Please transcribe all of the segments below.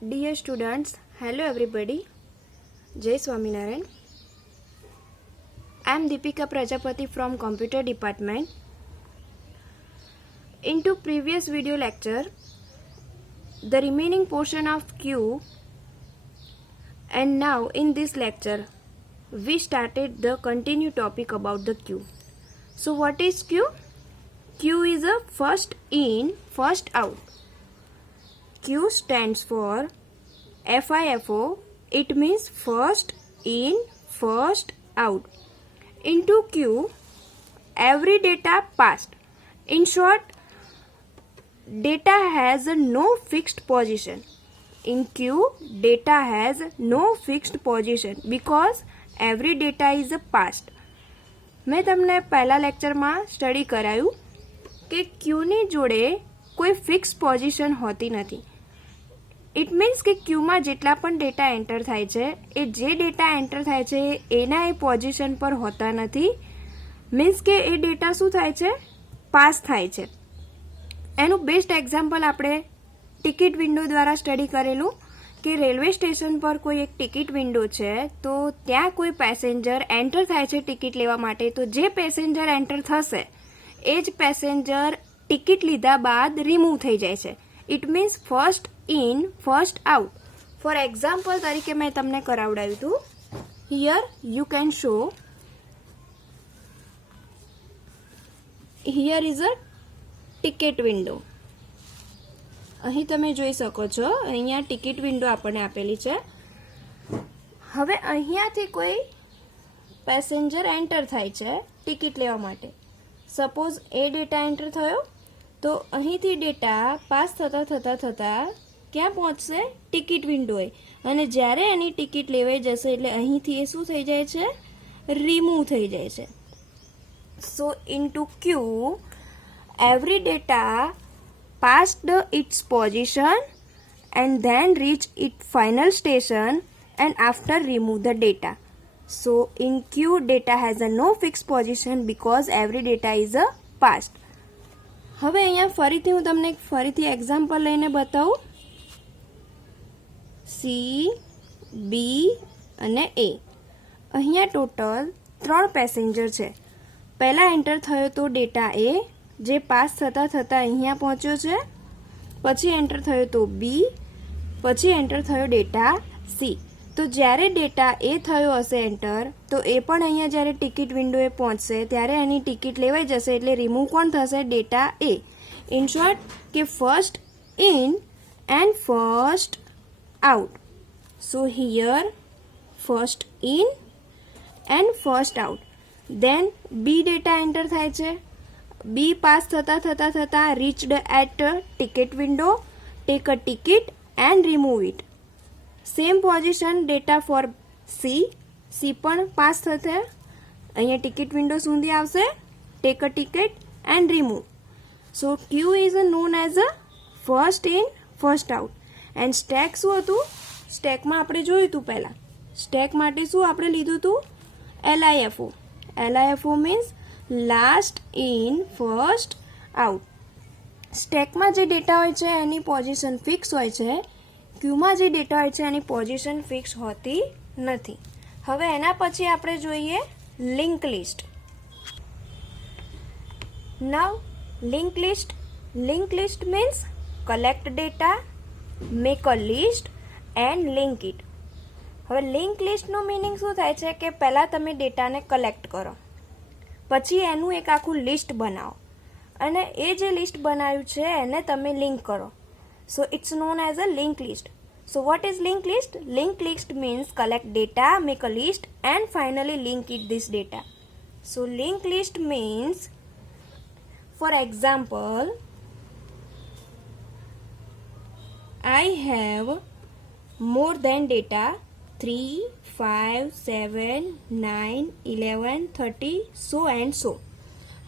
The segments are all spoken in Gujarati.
Dear students, hello everybody. Jai Swaminarayan. I am Deepika Prajapati from Computer Department. Into previous video lecture, the remaining portion of Q, and now in this lecture, we started the continued topic about the Q. So what is Q? Q is a first in, first out. Q stands for FIFO. It means first in, first out. Into Q, every data passed. In short, data has no fixed position. In Q, data has no fixed position because every data is passed. મેં તમને પહેલા લેક્ચરમાં સ્ટડી કરાયું કે ક્યુની જોડે કોઈ ફિક્સ પોઝિશન હોતી નથી. ઇટ મીન્સ કે ક્યુમાં જેટલા પણ ડેટા એન્ટર થાય છે એ જે ડેટા એન્ટર થાય છે એના એ પોઝિશન પર હોતા નથી. મીન્સ કે એ ડેટા શું થાય છે? પાસ થાય છે. એનું બેસ્ટ એક્ઝામ્પલ આપણે ટિકિટ વિન્ડો દ્વારા સ્ટડી કરેલું કે રેલવે સ્ટેશન પર કોઈ એક ટિકિટ વિન્ડો છે તો ત્યાં કોઈ પેસેન્જર એન્ટર થાય છે ટિકિટ લેવા માટે, તો જે પેસેન્જર એન્ટર થશે એ જ પેસેન્જર ટિકિટ લીધા બાદ રિમૂવ થઈ જાય છે. It means first in first out. For example તરીકે મેં તમને કરાવડાવ્યું હતું. Here you can show. Here is a ticket window. અહીં તમે જોઈ શકો છો, અહીંયા ટિકિટ વિન્ડો આપણને આપેલી છે. હવે અહીંયાથી કોઈ પેસેન્જર એન્ટર થાય છે ટિકિટ લેવા માટે. સપોઝ એ ડેટા એન્ટર થયો તો અહીંથી ડેટા પાસ થતાં ક્યાં પહોંચશે? ટિકિટ વિન્ડોએ. અને જ્યારે એની ટિકિટ લેવાઈ જશે એટલે અહીંથી એ શું થઈ જાય છે? રિમૂવ થઈ જાય છે. સો into Q every data passed its position and then reached its final station and after remove the data. So in Q data has a no fixed position because every data is a passed. હવે અહીંયા ફરીથી હું તમને ફરીથી એક્ઝામ્પલ લઈને બતાવું. C, B અને A. અહીંયા ટોટલ 3 પેસેન્જર છે. પહેલા એન્ટર થયો તો ડેટા A જે પાસ થતાં અહીંયા પહોંચ્યો છે. પછી એન્ટર થયો તો બી, પછી એન્ટર થયો ડેટા સી. તો જ્યારે ડેટા એ થયો હશે એન્ટર તો એ પણ અહીંયા જ્યારે ટિકિટ વિન્ડોએ પહોંચશે ત્યારે એની ટિકિટ લેવાઈ જશે એટલે રિમૂવ કોણ થશે? Data A. ઇન શોર્ટ કે first in and first out. So here first in and first out. Then B data enter થાય છે. B pass થતા reached at ticket window, take a ticket and remove it. Same position data for C. C પણ પાસ થશે, અહીંયા ટિકિટ વિન્ડો સુધી આવશે, take a ticket and remove. So Q is known as a first in first out. And stack શું હતું? સ્ટેકમાં આપણે જોયું હતું પહેલાં. સ્ટેક માટે શું આપણે લીધું હતું? LIFO. LIFO means last in first out. સ્ટેકમાં જે ડેટા હોય છે એની પોઝિશન ફિક્સ હોય છે. ક્યુમાં જે ડેટા હોય છે એની પોઝિશન ફિક્સ હોતી નથી. હવે એના પછી આપણે જોઈએ link list. Now link list. Link list means collect data, make a list and link it. હવે લિંક લિસ્ટનું મિનિંગ શું થાય છે કે પહેલાં તમે ડેટાને કલેક્ટ કરો, પછી એનું એક આખું લિસ્ટ બનાવો અને એ જે લિસ્ટ બનાવ્યું છે એને તમે લિંક કરો. So it's known as a link list. So what is link list? Link list means collect data, make a list and finally link it this data. So link list means, for example, I have more than data 3, 5, 7, 9, 11, 30, so and so.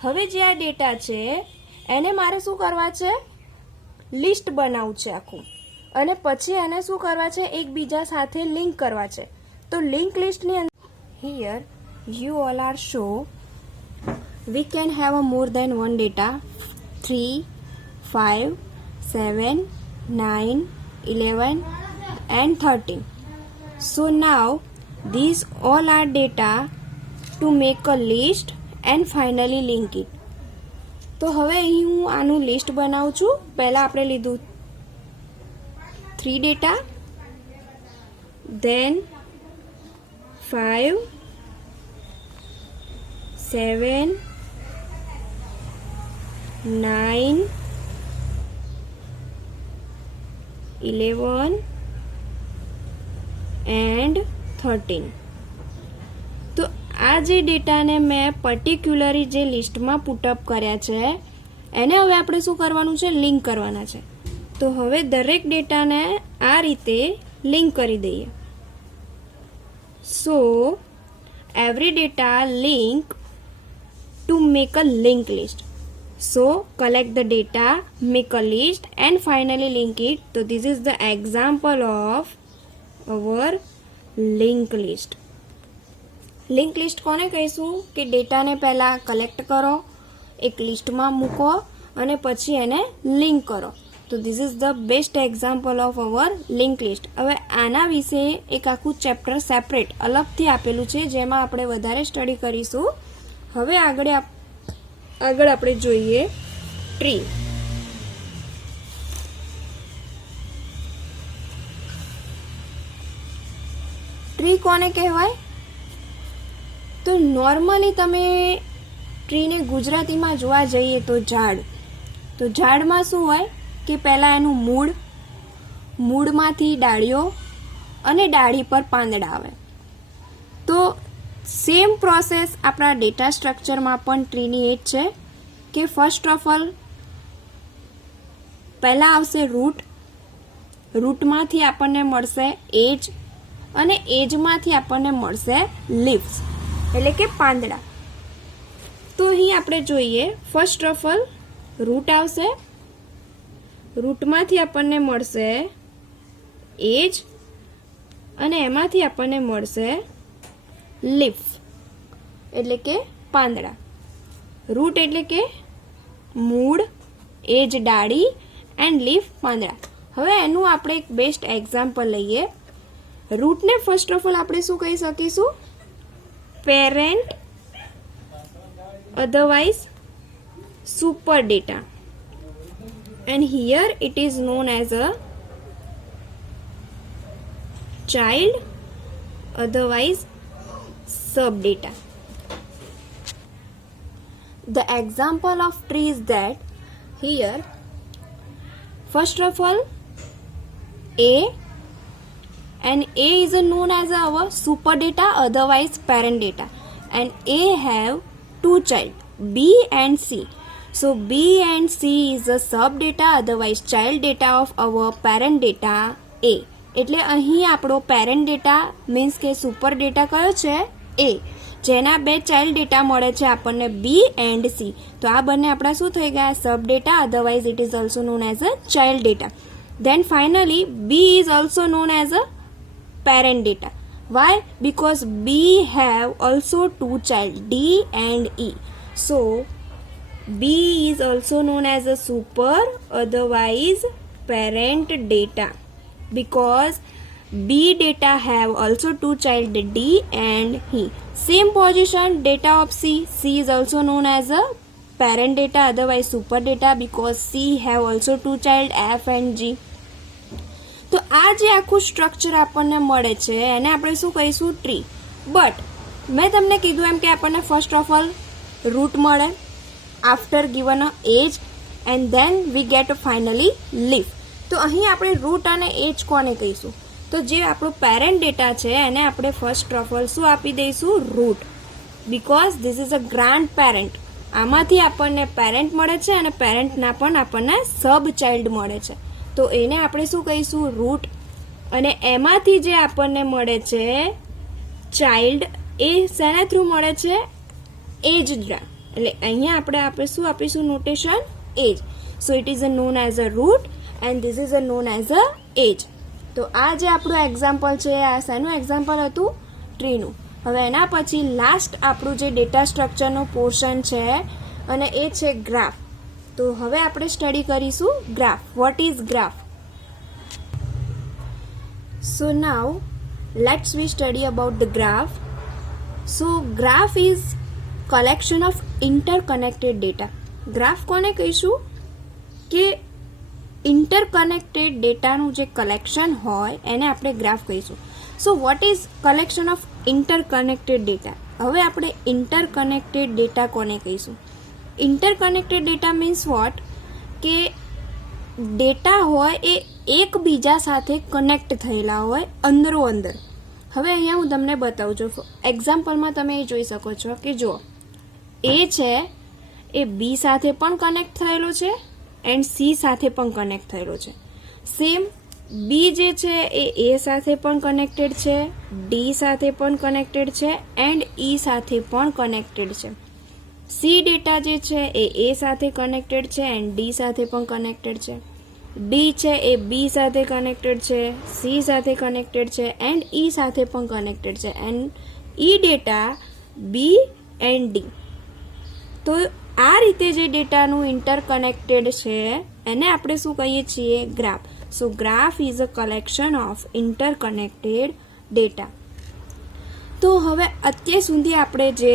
હવે જે આ ડેટા છે એને મારે શું કરવા છે? લિસ્ટ બનાવવું છે આખું, અને પછી એને શું કરવા છે? એકબીજા સાથે લિંક કરવા છે. તો લિંક લિસ્ટની અંદર here you all are show we can have a more than one data 3, 5, 7, 9, 11, and 13. So now these all are data to make a list and finally link it. તો હવે અહીં હું આનું લિસ્ટ બનાવું છું. પહેલાં આપણે લીધું 3 ડેટા, then 5, 7, 9, 11 and 13. તો આ જે ડેટાને મેં પર્ટિક્યુલરી જે લિસ્ટમાં પુટઅપ કર્યા છે એને હવે આપણે શું કરવાનું છે? લિંક કરવાના છે. તો હવે દરેક ડેટાને આ રીતે લિંક કરી દઈએ. So every data link to make a link list. So collect the data, make a list and finally link it. So this is the example of our link list. Link list કોને કહીશું? કે ડેટાને પહેલાં કલેક્ટ કરો, એક લિસ્ટમાં મૂકો અને પછી એને લિંક કરો. તો this is the best example of our link list. હવે આના વિશે એક આખું ચેપ્ટર સેપરેટ અલગથી આપેલું છે જેમાં આપણે વધારે સ્ટડી કરીશું. હવે આગળ આપણે જોઈએ ટ્રી. ટ્રી કોને કહેવાય? તો નોર્મલી તમે ટ્રીને ગુજરાતીમાં જોવા જઈએ તો ઝાડ. તો ઝાડમાં શું હોય કે પહેલાં એનું મૂળમાંથી ડાળીઓ અને ડાળી પર પાંદડા આવે. તો સેમ પ્રોસેસ આપણા ડેટા સ્ટ્રક્ચરમાં પણ ટ્રીની એ જ છે કે ફર્સ્ટ ઓફ ઓલ પહેલાં આવશે રૂટમાંથી આપણને મળશે એજ અને એજમાંથી આપણને મળશે લીવ્સ એટલે કે પાંદડા. તો અહીં આપણે જોઈએ ફર્સ્ટ ઓફ ઓલ રૂટ આવશે, રૂટમાંથી આપણને મળશે એજ અને એમાંથી આપણને મળશે લીફ એટલે કે પાંદડા. રૂટ એટલે કે મૂળ, એજ ડાળી એન્ડ લીફ પાંદડા. હવે એનું આપણે એક બેસ્ટ એક્ઝામ્પલ લઈએ. રૂટને ફર્સ્ટ ઓફ ઓલ આપણે શું કહી શકીશું? Parent otherwise super data, and here it is known as a child otherwise sub data. The example of tree is that here first of all A, and A is known as our super data otherwise parent data, and A have two child B and C. So B and C is a sub data otherwise child data of our parent data A. એટલે અહીં આપણો પેરેન્ટ ડેટા મીન્સ કે સુપર ડેટા કયો છે? A, જેના બે ચાઇલ્ડ ડેટા મળે છે આપણને B એન્ડ C. તો આ બંને આપણા શું થઈ ગયા? સબ data otherwise it is also known as a child data. Then finally B is also known as a parent data. Why? Because B have also two child D and E. So B is also known as a super otherwise parent data because B data have also two child D and E. Same position data of C. C is also known as a parent data otherwise super data because C have also two child F and G. તો આ જે આખું સ્ટ્રક્ચર આપણને મળે છે એને આપણે શું કહીશું? ટ્રી. બટ મેં તમને કીધું એમ કે આપણને ફર્સ્ટ ઓફ ઓલ રૂટ મળે after given a edge and then we get finally leaf. તો અહીં આપણે રૂટ અને એજ કોને કહીશું? તો જે આપણો પેરેન્ટ ડેટા છે એને આપણે ફર્સ્ટ ઓફ ઓલ શું આપી દઈશું? Root, because this is a grand parent. આમાંથી આપણને પેરેન્ટ મળે છે અને પેરેન્ટના પણ આપણને સબ ચાઇલ્ડ મળે છે. તો એને આપણે શું કહીશું? રૂટ. અને એમાંથી જે આપણને મળે છે ચાઇલ્ડ એ શેના થ્રુ મળે છે? એજ દ્વારા. એટલે અહીંયા આપણે શું આપીશું notation? Edge. So it is known as a root and this is known as a edge. તો આ જે આપણું એક્ઝામ્પલ છે આ શેનું એક્ઝામ્પલ હતું? ટ્રીનું. હવે એના પછી લાસ્ટ આપણું જે ડેટા સ્ટ્રક્ચરનો પોર્શન છે અને એ છે ગ્રાફ. તો હવે આપણે સ્ટડી કરીશું graph. What is graph? So now let's we study about the graph. So graph is collection of interconnected data. Graph કોને કહીશું કે ઇન્ટરકનેક્ટેડ ડેટાનું જે કલેક્શન હોય એને આપણે ગ્રાફ કહીશું. સો what is collection of interconnected data? હવે આપણે ઇન્ટરકનેક્ટેડ ડેટા કોને કહીશું? ઇન્ટરકનેક્ટેડ ડેટા મીન્સ વોટ કે ડેટા હોય એ એકબીજા સાથે કનેક્ટ થયેલા હોય અંદરો અંદર. હવે અહીંયા હું તમને બતાવું છું. એક્ઝામ્પલમાં તમે એ જોઈ શકો છો કે જો એ છે એ બી સાથે પણ કનેક્ટ થયેલો છે એન્ડ સી સાથે પણ કનેક્ટ થયેલો છે. સેમ બી જે છે એ સાથે પણ કનેક્ટેડ છે, ડી સાથે પણ કનેક્ટેડ છે એન્ડ ઈ સાથે પણ કનેક્ટેડ છે. સી ડેટા જે છે એ સાથે કનેક્ટેડ છે એન્ડ ડી સાથે પણ કનેક્ટેડ છે. ડી છે એ બી સાથે કનેક્ટેડ છે, સી સાથે કનેક્ટેડ છે એન્ડ ઈ સાથે પણ કનેક્ટેડ છે and E data B and D. તો આ રીતે જે ડેટાનું ઇન્ટરકનેક્ટેડ છે એને આપણે શું કહીએ છીએ? Graph. So graph is a collection of interconnected data. તો હવે અત્યાર સુધી આપણે જે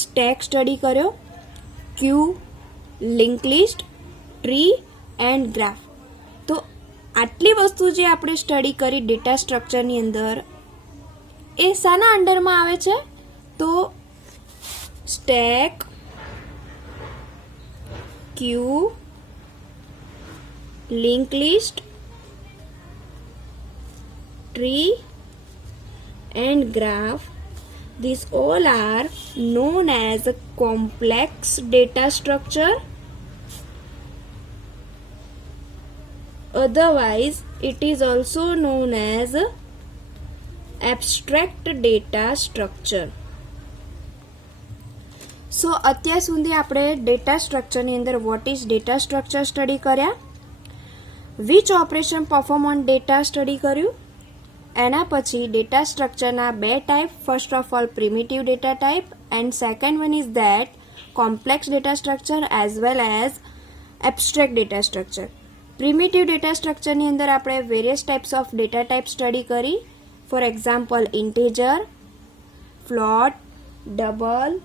સ્ટેક સ્ટડી કર્યો, queue, link list, tree and graph. તો આટલી વસ્તુ જે આપણે સ્ટડી કરી ડેટા સ્ટ્રક્ચરની અંદર એ શાના અંડરમાં આવે છે? તો stack, Q, link list, tree and graph. These all are known as a complex data structure. Otherwise, it is also known as abstract data structure. So અત્યાર સુધી આપણે ડેટા સ્ટ્રક્ચરની અંદર what is data structure study કર્યા, which operation perform on data study કર્યું. એના પછી ડેટા સ્ટ્રક્ચરના બે type, first of all primitive data type and second one is that complex data structure as well as abstract data structure. Primitive data સ્ટ્રક્ચરની અંદર આપણે various types of data type study કરી. For example integer, float, double,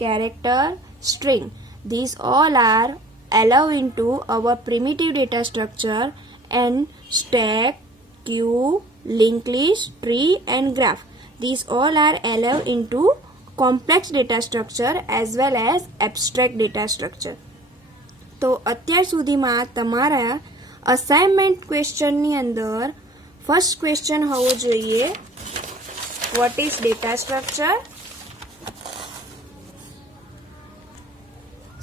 character, string. These all are allowed into our primitive data structure and stack, queue, linked list, tree and graph. These all are allowed into complex data structure as well as abstract data structure. તો અત્યાર સુધીમાં તમારા અસાઇનમેન્ટ ક્વેશ્ચનની અંદર ફર્સ્ટ ક્વેશ્ચન હોવો જોઈએ, vote is data structure?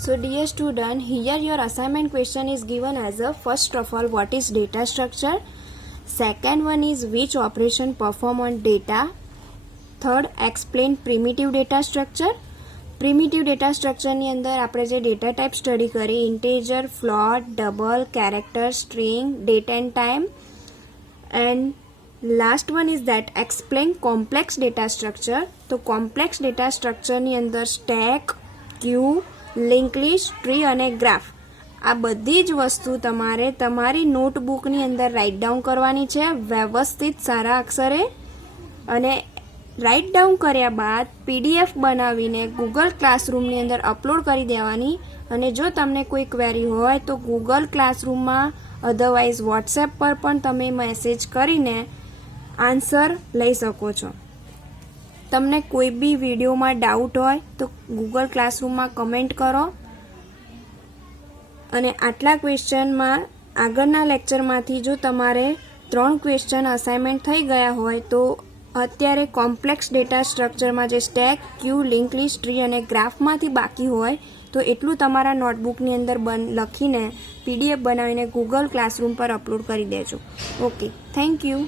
So dear student, here your assignment question is given as a first of all what is data structure, second one is which operation perform on data, third explain primitive data structure. Primitive data structure ની અંદર આપણે જે ડેટા ટાઈપ સ્ટડી કરી, integer, float, double, character, string, date end time and last one is that explain complex data structure. તો કોમ્પ્લેક્સ ડેટા સ્ટ્રક્ચરની અંદર સ્ટેક, ક્યુ, લિંક લિસ્ટ, ટ્રી અને ગ્રાફ આ બધી જ વસ્તુ તમારે તમારી નોટબુકની અંદર રાઇટ ડાઉન કરવાની છે વ્યવસ્થિત સારા અક્ષરે. અને રાઇટ ડાઉન કર્યા બાદ PDF બનાવીને ગૂગલ ક્લાસરૂમની અંદર અપલોડ કરી દેવાની. અને જો તમને કોઈ ક્વેરી હોય તો ગૂગલ ક્લાસરૂમમાં અધરવાઇઝ વોટ્સએપ પર પણ તમે મેસેજ કરીને આન્સર લઈ શકો છો. તમને કોઈ બી વિડીયોમાં ડાઉટ હોય તો ગૂગલ ક્લાસરૂમમાં કમેન્ટ કરો. અને આટલા ક્વેશ્ચનમાં આગળના લેક્ચરમાંથી જો તમારે 3 ક્વેશ્ચન અસાઇનમેન્ટ થઈ ગયા હોય તો અત્યારે કોમ્પ્લેક્સ ડેટા સ્ટ્રક્ચરમાં જે સ્ટેક, ક્યુ, લિંક લિસ્ટ, ટ્રી અને ગ્રાફમાંથી બાકી હોય તો એટલું તમારા નોટબુકની અંદર લખીને PDF બનાવીને ગૂગલ ક્લાસરૂમ પર અપલોડ કરી દેજો. Okay, thank you.